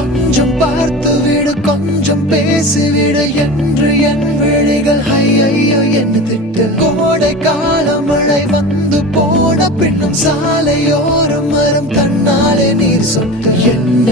கொஞ்சம் பார்த்து விடு கொஞ்சம் பேசிவிடு என்று என் விழிகள் ஐயோ என்ன திட்டு. கோடை கால மழை வந்து போன பின்னும் சாலையோரம் மரம் தன்னாலே நீர் சொட்டு. என்ன